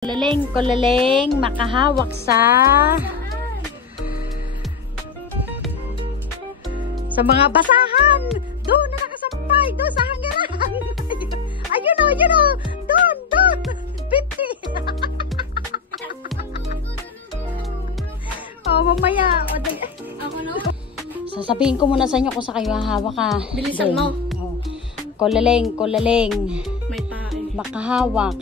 Kulaling, makahawak sa mga basahan. Doon na nakasampay, doon sa hangiran. Ayun o, doon, 50. Oh, mamaya. Ako na. Sasabihin ko muna sa inyo kung sa kayo hahawak ka. Bilisan mo. Oh. Kulaling, May pae. makahawak.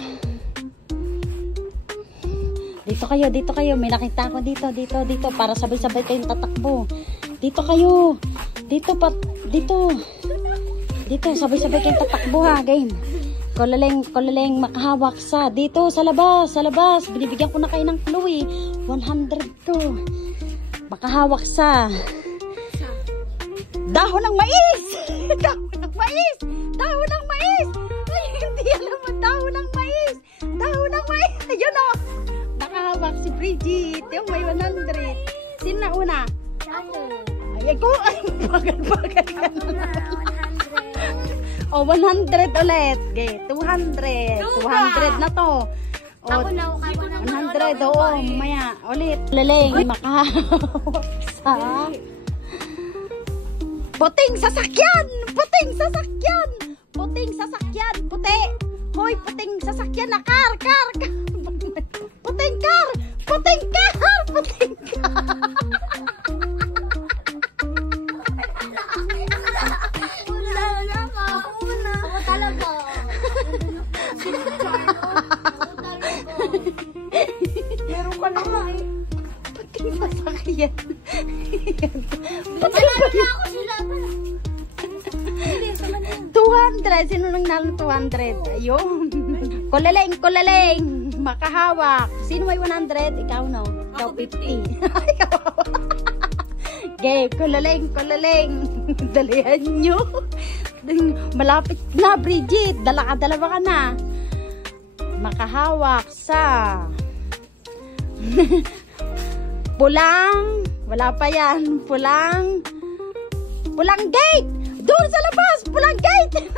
Dito kayo. May nakita ako dito. Para sabay-sabay kayong tatakbo. Dito kayo. Dito. Sabay-sabay kayong tatakbo ha. Game. Kulaling, makahawak sa. Dito, sa labas. Binibigyan ko na kayo ng clue. 100 to. Makahawak sa dahon ng mais. Dahon ng mais. Ay, hindi alam mo. Dahon ng mais. Ayun o. Nakahawak si Bridget, yung may 100. Sino na una? Ay, ako. Bagal ka na. O, 100 ulit. Okay, 200. 200 na to. O, Ako na. 100. Oo, mamaya. Ulit. Laling, makahawak sa puting sasakyan. Puti. Hoy, puting sasakyan na car. Puting car. Ako talaga. Meron ka na nga eh. Puting sasakyan. Nalala ako sila. 200. Sino nang nalo 200? Ayun. Kulaling. Makahawak. Sino may 100? Ikaw no? Ikaw 50. Okay, kulaling. Dalihan nyo. Malapit na, Bridget. Dalawa ka na. Makahawak sa pulang. Wala pa yan. Pulang gate. Doon sa labas. Pulang gate.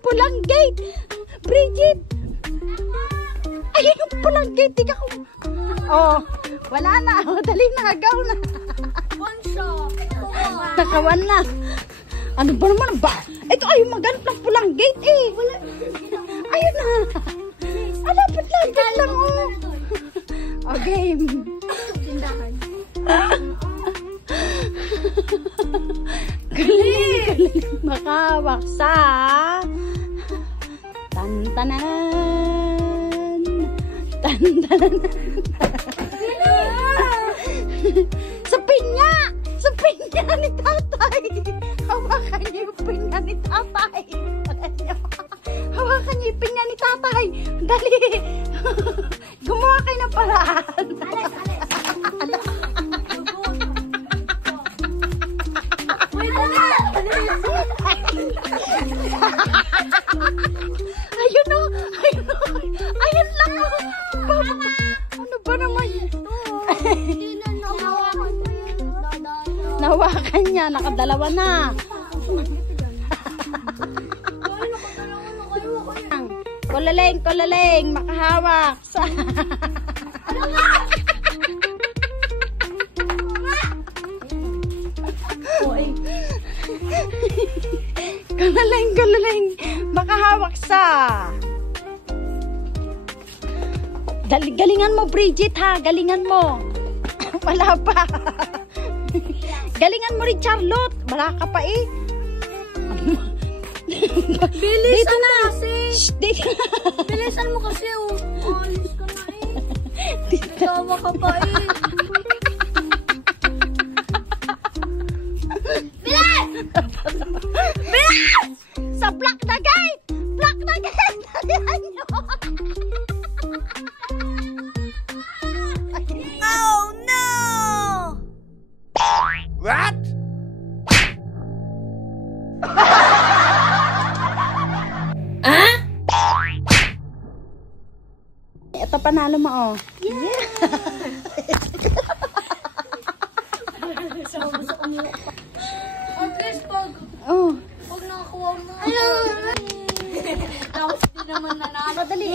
Pulang gate. Bridget. Ay, yung pulang gate. Ikaw. Oh, wala na. Dali na. Agaw na. Nakawan na. Ano ba naman ba? Ito ay maganap ng pulang gate eh. Wala. Ayun na. Lapit lang. Oh. Okay. Tindahan. Galing. Makawak sa tantanan. Sa pinya ni tatay. Hawakan niyo yung pinya ni tatay. Hawakan niyo yung pinya ni tatay. Dali. Gumawa kayo ng paraan. Ayun lang o. Ano ba naman ito? Nahawakan niya, nakadalawa na. Kulaling, makahawak sa Kulaling, makahawak sa galingan mo, Bridget, ha? Galingan mo. Wala pa. Galingan mo rin, Charlotte. Wala ka pa eh. Bilis dito na. Kasi. Dito na. Bilisan mo kasi. Alis ka na eh. Tawa ka pa eh. Bilis! Sa block na gate! Dalihan nyo! Oh no! What? Ito panalo mo oh. Yeah! At least pag nakakuha mo. Tapos di naman nanalo. Madali.